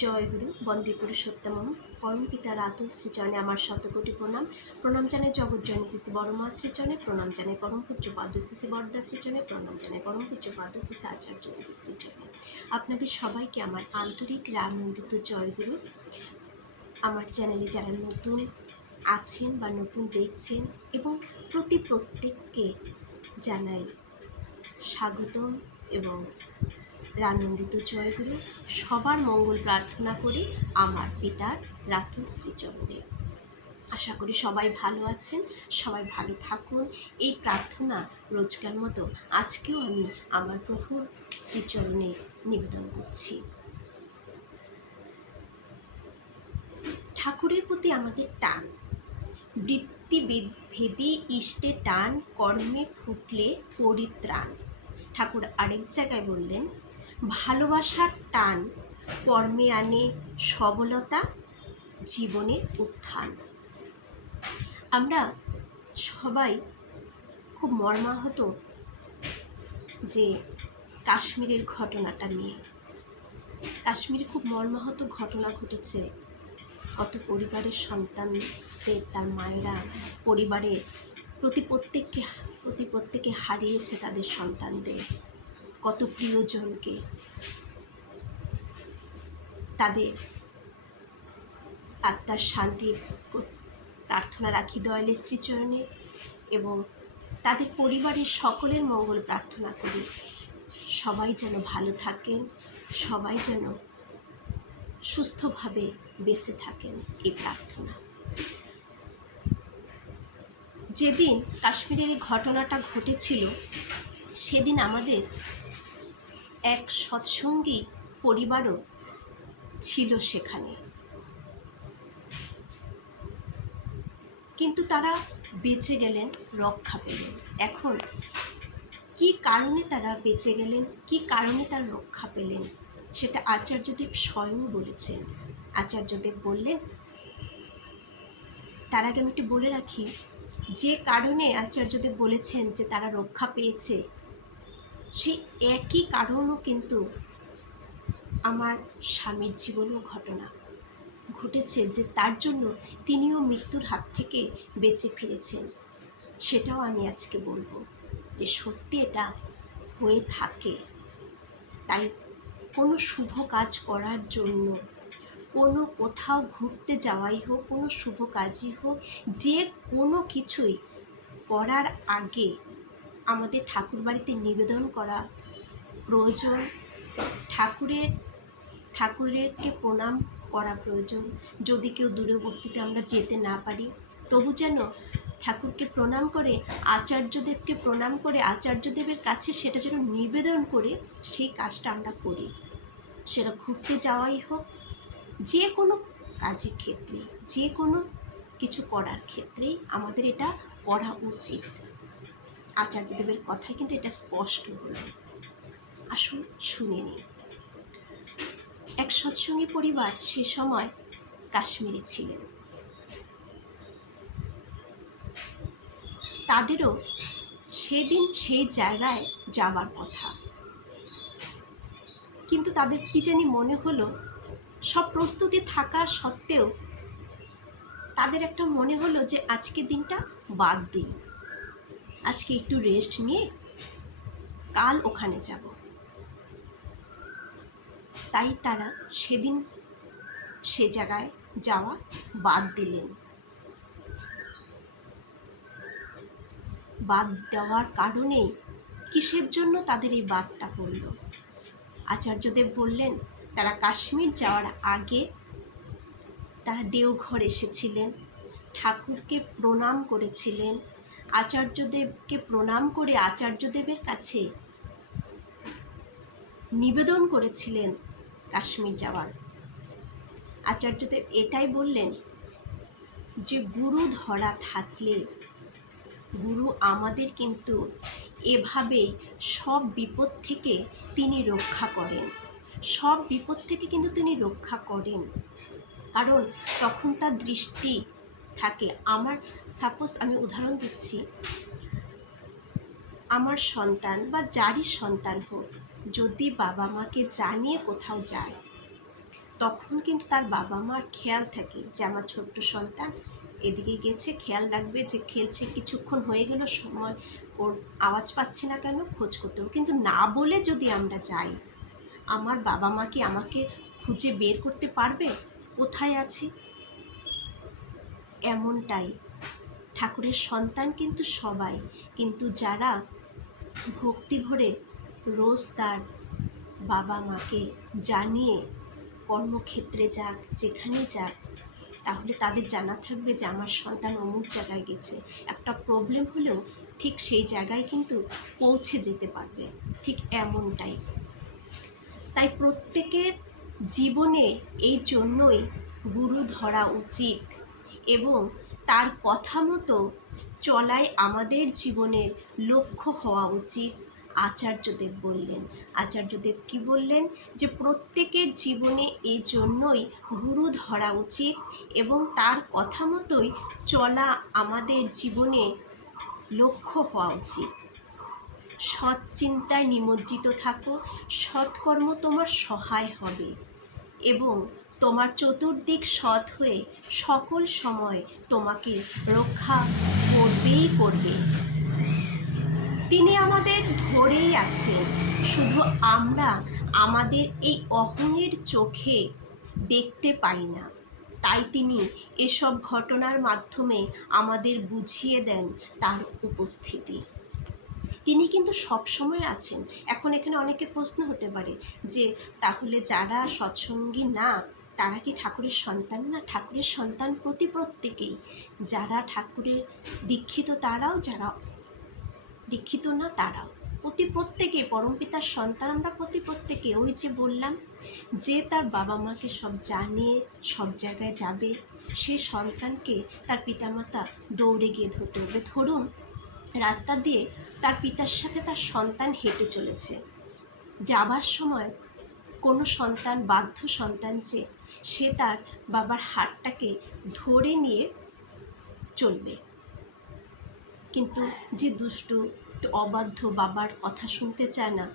জয় গুরু বন্দে পুরুষোত্তমম পরম পিতা রাতুল শ্রীচরণে আমার শতকোটি প্রণাম। প্রণাম জানাই জগজ্জননী শ্রী বড়মা শ্রীচরণে, প্রণাম জানাই পরম পূজ্য পাদ শ্রী বরদা শ্রীচরণে, প্রণাম জানাই পরম পূজ্য পাদ শ্রী আচার্য দেবী শ্রীচরণে। আপনাদের সবাইকে আমার আন্তরিক আনন্দিত জয় গুরু। আমার চ্যানেলে যারা নতুন আছেন বা নতুন দেখছেন এবং প্রত্যেককে জানাই স্বাগতম এবং আনন্দিত জয়গুরু। সবার মঙ্গল প্রার্থনা করি আমার পিতার রাতুল শ্রীচরণে। আশা করি সবাই ভালো আছেন, সবাই ভালো থাকুন, এই প্রার্থনা রোজকার মতো আজকেও আমি আমার প্রভুর শ্রীচরণে নিবেদন করছি। ঠাকুরের প্রতি আমাদের টান, বৃত্তি ভেদে ইষ্টে টান, কর্মে ফুটলে পরিত্রাণ। ঠাকুর আরেক জায়গায় বললেন, ভালোবাসার টান কর্মে আনে সবলতা, জীবনে উত্থান। আমরা সবাই খুব মর্মাহত যে কাশ্মীরের ঘটনাটা নিয়ে। কাশ্মীরে খুব মর্মাহত ঘটনা ঘটেছে। কত পরিবারের সন্তানদের তার মায়েরা পরিবারের প্রত্যেককে হারিয়েছে তাদের সন্তানদের, কত প্রিয়জনকে। তাদের আত্মার শান্তির প্রার্থনা রাখি দয়ালের শ্রীচরণে এবং তাদের পরিবারের সকলের মঙ্গল প্রার্থনা করি। সবাই যেন ভালো থাকেন, সবাই যেন সুস্থভাবে বেঁচে থাকেন, এই প্রার্থনা। যেদিন কাশ্মীরের এই ঘটনাটা ঘটেছিল সেদিন আমাদের এক সৎসঙ্গী পরিবারও ছিল সেখানে, কিন্তু তারা বেঁচে গেলেন, রক্ষা পেলেন। এখন কি কারণে তারা বেঁচে গেলেন, কি কারণে তারা রক্ষা পেলেন, সেটা আচার্যদেব স্বয়ং বলেছেন। আচার্যদেব বললেন, তার আগে আমি একটু বলে রাখি, যে কারণে আচার্যদেব বলেছেন যে তারা রক্ষা পেয়েছে, সেই একই কারণও কিন্তু আমার স্বামীর জীবনেও ঘটনা ঘটেছে, যে তার জন্য তিনিও মৃত্যুর হাত থেকে বেঁচে ফিরেছেন। সেটাও আমি আজকে বলবো যে সত্যি এটা হয়ে থাকে। তাই কোনো শুভ কাজ করার জন্য, কোনো কোথাও ঘুরতে যাওয়াই হোক, কোনো শুভ কাজই হোক, যে কোনো কিছুই করার আগে আমাদের ঠাকুর বাড়িতে নিবেদন করা প্রয়োজন, ঠাকুরেরকে প্রণাম করা প্রয়োজন। যদি কেউ দূরবর্তীতে আমরা যেতে না পারি, তবু যেন ঠাকুরকে প্রণাম করে, আচার্যদেবকে প্রণাম করে, আচার্যদেবের কাছে সেটা যেন নিবেদন করে সেই কাজটা আমরা করি। সেটা ঘুরতে যাওয়াই হোক, যে কোনো কাজের ক্ষেত্রে, যে কোনো কিছু করার ক্ষেত্রেই আমাদের এটা করা উচিত। আচার্যদেবের কথায় কিন্তু এটা স্পষ্ট হলো। আসুন শুনে নিই। এক সৎসঙ্গী পরিবার সে সময় কাশ্মীরে ছিলেন। তাদেরও সেদিন সেই জায়গায় যাওয়ার কথা, কিন্তু তাদের কি জানি মনে হলো, সব প্রস্তুতি থাকা সত্ত্বেও তাদের একটা মনে হলো যে আজকে দিনটা বাদ দিই, আজকে একটু রেস্ট নিয়ে কাল ওখানে যাব। তাই তারা সেদিন সে জায়গায় যাওয়া বাদ দিলেন। বাদ দেওয়ার কারণেই কিসের জন্য তাদের এই বাদটা পড়ল? আচার্যদেব বললেন, তারা কাশ্মীর যাওয়ার আগে তারা দেওঘর এসেছিলেন, ঠাকুরকে প্রণাম করেছিলেন, আচার্যদেবকে প্রণাম করে আচার্যদেবের কাছে নিবেদন করেছিলেন কাশ্মীর যাওয়ার। আচার্যদেব এটাই বললেন যে গুরু ধরা থাকলে, গুরু আমাদের কিন্তু এভাবেই সব বিপদ থেকে তিনি রক্ষা করেন, সব বিপদ থেকে কিন্তু তিনি রক্ষা করেন। কারণ তখন তার দৃষ্টি থাকে। আমার সাপোজ আমি উদাহরণ দিচ্ছি, আমার সন্তান বা যারই সন্তান হোক, যদি বাবা মাকে জানিয়ে কোথাও যায়, তখন কিন্তু তার বাবা মার খেয়াল থাকে যে আমার ছোট্ট সন্তান এদিকে গেছে, খেয়াল রাখবে যে খেলছে, কিছুক্ষণ হয়ে গেল সময় ওর আওয়াজ পাচ্ছি না কেন, খোঁজ করতে হবে। কিন্তু না বলে যদি আমরা যাই, আমার বাবা মা কি আমাকে খুঁজে বের করতে পারবে কোথায় আছি? এমনটাই ঠাকুরের সন্তান কিন্তু সবাই, কিন্তু যারা ভক্তি ভরে রোজ তার বাবা মাকে জানিয়ে কর্মক্ষেত্রে যাক, যেখানে যাক, তাহলে তাদের জানা থাকবে যে আমার সন্তান অমুক জায়গায় গেছে। একটা প্রবলেম হলেও ঠিক সেই জায়গায় কিন্তু পৌঁছে যেতে পারবে। ঠিক এমনটাই, তাই প্রত্যেকের জীবনে এই জন্যই গুরু ধরা উচিত এবং তার কথা মতো চলাই আমাদের জীবনের লক্ষ্য হওয়া উচিত। আচার্যদেব বললেন, আচার্যদেব কি বললেন, যে প্রত্যেকের জীবনে এই জন্যই গুরু ধরা উচিত এবং তার কথা মতোই চলা আমাদের জীবনে লক্ষ্য হওয়া উচিত। সৎ চিন্তায় নিমজ্জিত থাকো, সৎকর্ম তোমার সহায় হবে এবং তোমার চতুর্দিক সৎ হয়ে সকল সময় তোমাকে রক্ষা করবেই করবে। তিনি আমাদের ধরেই আছেন, শুধু আমরা আমাদের এই অহংয়ের চোখে দেখতে পাই না। তাই তিনি এসব ঘটনার মাধ্যমে আমাদের বুঝিয়ে দেন তার উপস্থিতি। তিনি কিন্তু সবসময় আছেন। এখন এখানে অনেকে প্রশ্ন হতে পারে যে তাহলে যারা সৎসঙ্গী না তারা কি ঠাকুরের সন্তান না? ঠাকুরের সন্তান প্রত্যেকেই, যারা ঠাকুরের দীক্ষিত তারাও, যারা দীক্ষিত না তারাও, প্রত্যেকে পরমপিতার সন্তান। আমরা প্রত্যেকে, ওই যে বললাম যে তার বাবা মাকে সব জানিয়ে সব জায়গায় যাবে, সেই সন্তানকে তার পিতামাতা দৌড়ে গিয়ে ধরতে হবে। ধরুন রাস্তা দিয়ে তার পিতার সাথে তার সন্তান হেঁটে চলেছে, যাবার সময় কোনো সন্তান, বাধ্য সন্তান যে সে তার বাবার হাতটাকে ধরে নিয়ে চলবে, কিন্তু যে দুষ্টু অবাধ্য বাবার কথা শুনতে চায় না,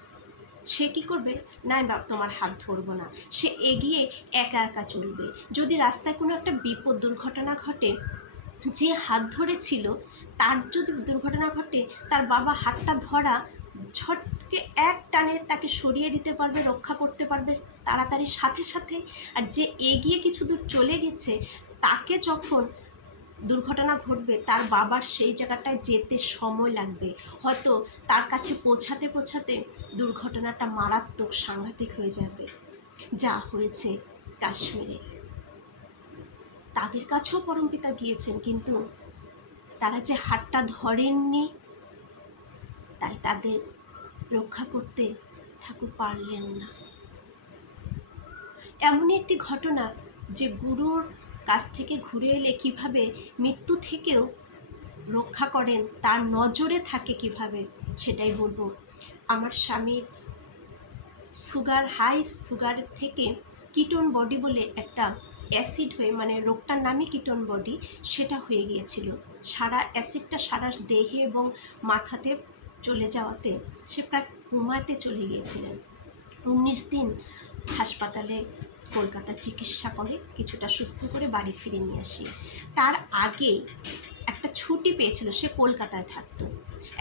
সে কি করবে, না তোমার হাত ধরবো না, সে এগিয়ে একা একা চলবে। যদি রাস্তায় কোনো একটা বিপদ দুর্ঘটনা ঘটে, যে হাত ধরেছিল তার যদি দুর্ঘটনা ঘটে, তার বাবা হাতটা ধরা ঝটকে এক টানে তাকে সরিয়ে দিতে পারবে, রক্ষা করতে পারবে তাড়াতাড়ি সাথে সাথে। আর যে এগিয়ে কিছু দূর চলে গেছে, তাকে যখন দুর্ঘটনা ঘটবে তার বাবার সেই জায়গাটায় যেতে সময় লাগবে, হয়তো তার কাছে পৌঁছাতে দুর্ঘটনাটা মারাত্মক সাংঘাতিক হয়ে যাবে, যা হয়েছে কাশ্মীরে। তাদের কাছেও পরমপিতা গিয়েছেন, কিন্তু তারা যে হাতটা ধরেননি, তাই তাদের রক্ষা করতে ঠাকুর পারলেন না। এমনই একটি ঘটনা যে গুরুর কাছ থেকে ঘুরে এলে কিভাবে মৃত্যু থেকেও রক্ষা করেন, তার নজরে থাকে কিভাবে, সেটাই বলবো। আমার স্বামীর হাই সুগার থেকে কিটোন বডি বলে একটা অ্যাসিড হয়ে, মানে রোগটার নামই কিটোন বডি, সেটা হয়ে গিয়েছিল। সারা অ্যাসিডটা সারা দেহে এবং মাথাতে চলে যাওয়াতে সে প্রায় কোমাতে চলে গিয়েছিলেন। 19 দিন হাসপাতালে কলকাতা চিকিৎসা করে কিছুটা সুস্থ করে বাড়ি ফিরে নিয়ে আসি। তার আগে একটা ছুটি পেয়েছিল, সে কলকাতায় থাকতো,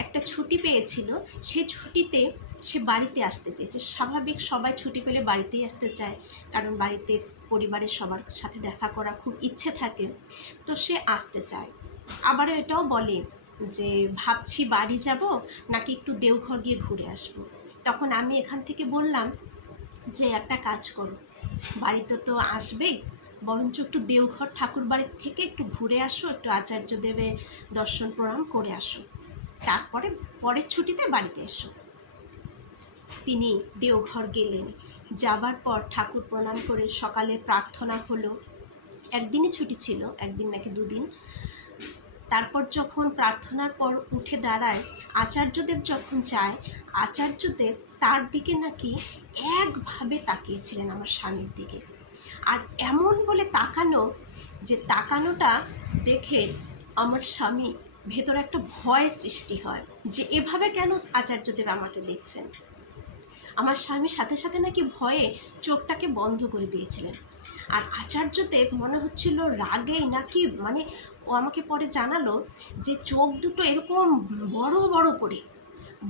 একটা ছুটি পেয়েছিল, সে ছুটিতে সে বাড়িতে আসতে চেয়েছে। স্বাভাবিক, সবাই ছুটি পেলে বাড়িতেই আসতে চায়, কারণ বাড়িতে পরিবারের সবার সাথে দেখা করা খুব ইচ্ছে থাকে, তো সে আসতে চায়। আবার এটাও বলে যে ভাবছি বাড়ি যাব নাকি একটু দেওঘর গিয়ে ঘুরে আসবো। তখন আমি এখান থেকে বললাম যে একটা কাজ করো, বাড়িতে তো আসবেই, বরঞ্চ একটু দেওঘর ঠাকুর বাড়ির থেকে একটু ঘুরে আসো, একটু আচার্যদেবের দর্শন প্রণাম করে আসো, তারপরে পরের ছুটিতে বাড়িতে এসো। তিনি দেওঘর গেলেন। যাবার পর ঠাকুর প্রণাম করে সকালে প্রার্থনা হলো। একদিনই ছুটি ছিল, একদিন নাকি 2 দিন। তারপর যখন প্রার্থনার পর উঠে দাঁড়ায়, আচার্যদেব যখন যায়, আচার্যদেব তার দিকে নাকি একভাবে তাকিয়েছিলেন আমার স্বামীর দিকে। আর এমন বলে তাকানো, যে তাকানোটা দেখে আমার স্বামী ভেতরে একটা ভয় সৃষ্টি হয় যে এভাবে কেন আচার্যদেব আমাকে দেখছেন। আমার স্বামী সাথে সাথে নাকি ভয়ে চোখটাকে বন্ধ করে দিয়েছিলেন। আর আচার্যদেব মনে হচ্ছিল রাগেই নাকি, মানে ও আমাকে পরে জানালো যে চোখ দুটো এরকম বড় বড় করে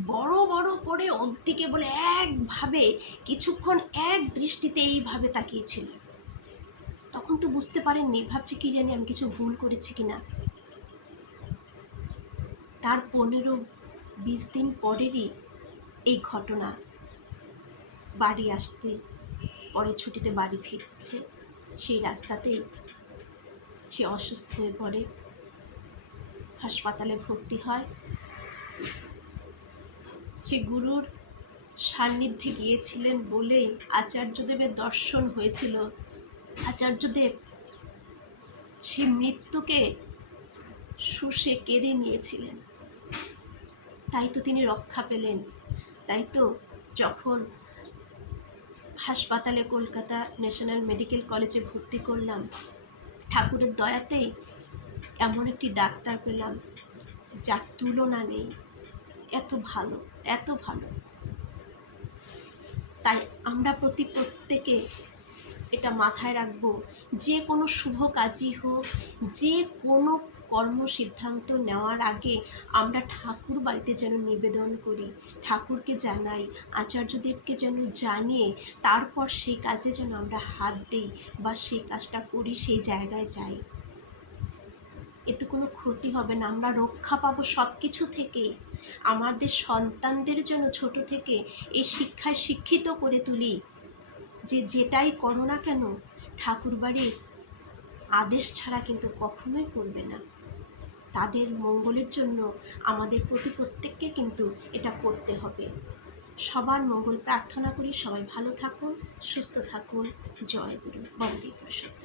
বড় বড় করে ওর দিকে বলে একভাবে কিছুক্ষণ এক দৃষ্টিতে এইভাবে তাকিয়েছিল। তখন তো বুঝতে পারেননি, ভাবছি কি জানি আমি কিছু ভুল করেছি কিনা। তার 15-20 দিন পরেরই এই ঘটনা। বাড়ি আসতে, পরে ছুটিতে বাড়ি ফিরতে সেই রাস্তাতেই সে অসুস্থ হয়ে পড়ে, হাসপাতালে ভর্তি হয়। সে গুরুর সান্নিধ্যে গিয়েছিলেন বলেই আচার্যদেবের দর্শন হয়েছিল। আচার্যদেব সে মৃত্যুকে শুষে কেড়ে নিয়েছিলেন, তাই তো তিনি রক্ষা পেলেন। তাই তো যখন হাসপাতালে কলকাতা ন্যাশনাল মেডিকেল কলেজে ভর্তি করলাম, ঠাকুরের দয়াতেই এমন একটি ডাক্তার পেলাম যার তুলনা নেই। এত ভালো, এত ভালো। তাই আমরা প্রত্যেকে এটা মাথায় রাখবো, যে কোনো শুভ কাজই হোক, যে কোনো কর্মসিদ্ধান্ত নেওয়ার আগে আমরা ঠাকুর বাড়িতে যেন নিবেদন করি, ঠাকুরকে জানাই, আচার্যদেবকে যেন জানিয়ে তারপর সেই কাজে যেন আমরা হাত দিই বা সেই কাজটা করি, সেই জায়গায় যাই। এতে কোনো ক্ষতি হবে না, আমরা রক্ষা পাবো সব কিছু থেকেই। আমাদের সন্তানদের জন্য ছোট থেকে এই শিক্ষায় শিক্ষিত করে তুলি যে যেটাই করো না কেন ঠাকুরবাড়ির আদেশ ছাড়া কিন্তু কখনোই করবে না। তাদের মঙ্গলের জন্য আমাদের প্রত্যেককে কিন্তু এটা করতে হবে। সবার মঙ্গল প্রার্থনা করি। সবাই ভালো থাকুন, সুস্থ থাকুন। জয় গুরু। বন্দে পুরুষোত্তম।